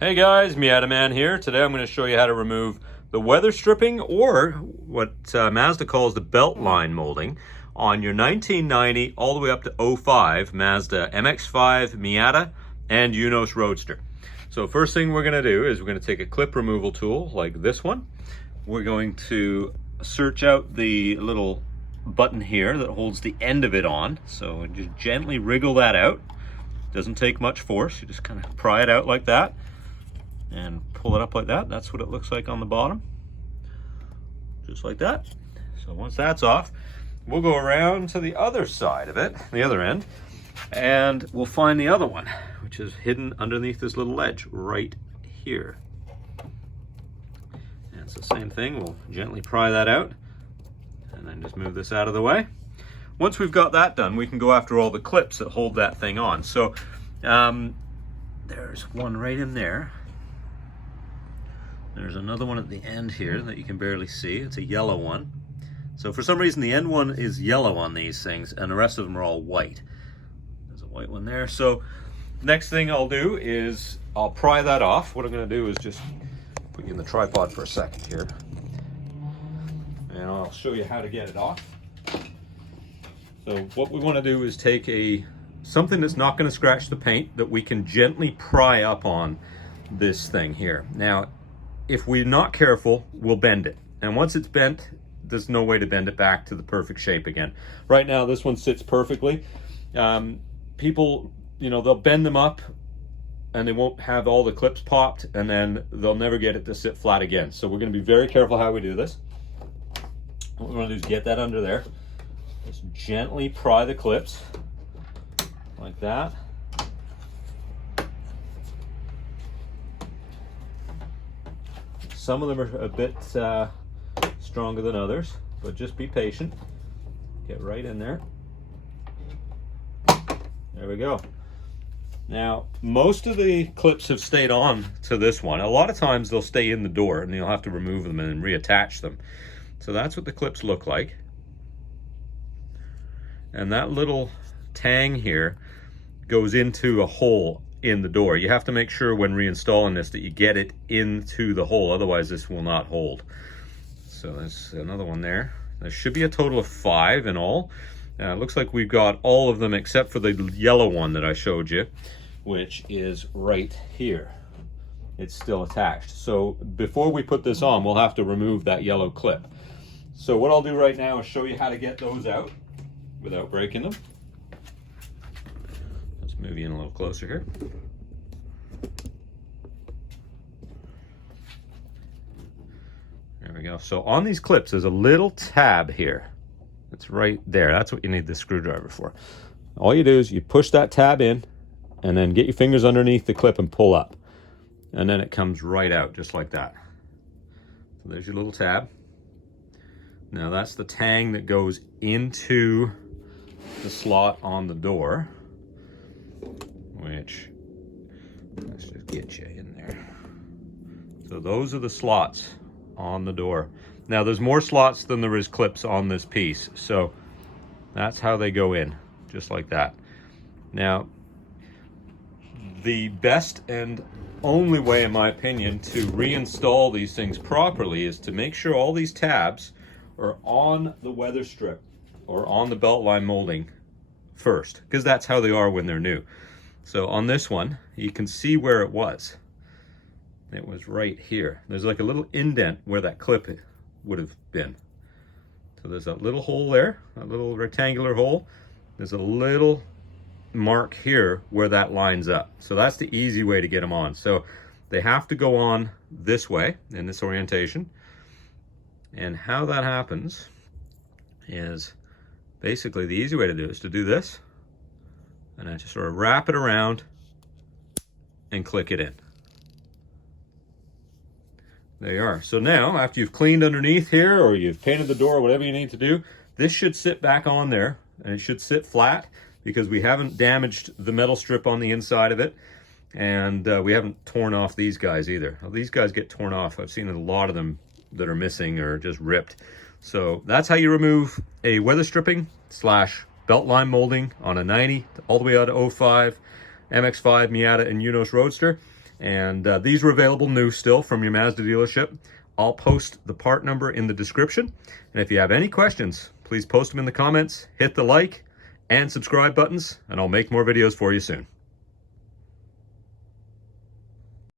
Hey guys, MiATA Man here. Today I'm going to show you how to remove the weather stripping, or what Mazda calls the belt line molding, on your 1990 all the way up to 05 Mazda MX-5 MiATA and Eunos Roadster. So first thing we're going to do is we're going to take a clip removal tool like this one. We're going to search out the little button here that holds the end of it on. So just gently wriggle that out. Doesn't take much force. You just kind of pry it out like that and pull it up like that. That's what it looks like on the bottom, just like that. So once that's off, we'll go around to the other side of it, the other end, and we'll find the other one, which is hidden underneath this little ledge right here. And it's the same thing. We'll gently pry that out and then just move this out of the way. Once we've got that done, we can go after all the clips that hold that thing on. So there's one right in there. There's another one at the end here that you can barely see. It's a yellow one. So for some reason the end one is yellow on these things and the rest of them are all white. There's a white one there. So next thing I'll do is I'll pry that off. What I'm going to do is just put you in the tripod for a second here, and I'll show you how to get it off. So what we want to do is take something that's not going to scratch the paint that we can gently pry up on this thing here. Now, if we're not careful, we'll bend it. And once it's bent, there's no way to bend it back to the perfect shape again. Right now, this one sits perfectly. People, they'll bend them up and they won't have all the clips popped, and then they'll never get it to sit flat again. So we're going to be very careful how we do this. What we're going to do is get that under there. Just gently pry the clips like that. Some of them are a bit stronger than others, but just be patient. Get right in there. There we go. Now, most of the clips have stayed on to this one. A lot of times they'll stay in the door and you'll have to remove them and reattach them. So that's what the clips look like. And that little tang here goes into a hole in the door. You have to make sure when reinstalling this that you get it into the hole, otherwise this will not hold. So there's another one there. There should be a total of 5 in all. It looks like we've got all of them except for the yellow one that I showed you, which is right here. It's still attached. So before we put this on, we'll have to remove that yellow clip. So what I'll do right now is show you how to get those out without breaking them. Let's move you in a little closer here. There we go. So on these clips, there's a little tab here. It's right there. That's what you need the screwdriver for. All you do is you push that tab in and then get your fingers underneath the clip and pull up. And then it comes right out just like that. So there's your little tab. Now that's the tang that goes into the slot on the door, which, let's just get you in there. So those are the slots on the door. Now there's more slots than there is clips on this piece, so that's how they go in, just like that. Now, the best and only way, in my opinion, to reinstall these things properly is to make sure all these tabs are on the weather strip or on the belt line molding first, because that's how they are when they're new. So on this one, you can see where it was. It was right here. There's like a little indent where that clip would have been. So there's that little hole there, that little rectangular hole. There's a little mark here where that lines up. So that's the easy way to get them on. So they have to go on this way in this orientation. And how that happens is basically the easy way to do it is to do this, and then just sort of wrap it around and click it in. There you are. So now, after you've cleaned underneath here or you've painted the door, whatever you need to do, this should sit back on there, and it should sit flat because we haven't damaged the metal strip on the inside of it, and we haven't torn off these guys either. Well, these guys get torn off. I've seen a lot of them that are missing or just ripped. So that's how you remove a weather stripping / belt line molding on a 90 all the way out to 05 MX-5 MiATA and Eunos Roadster. And these were available new still from your Mazda dealership. I'll post the part number in the description. And if you have any questions, please post them in the comments, hit the like and subscribe buttons, and I'll make more videos for you soon.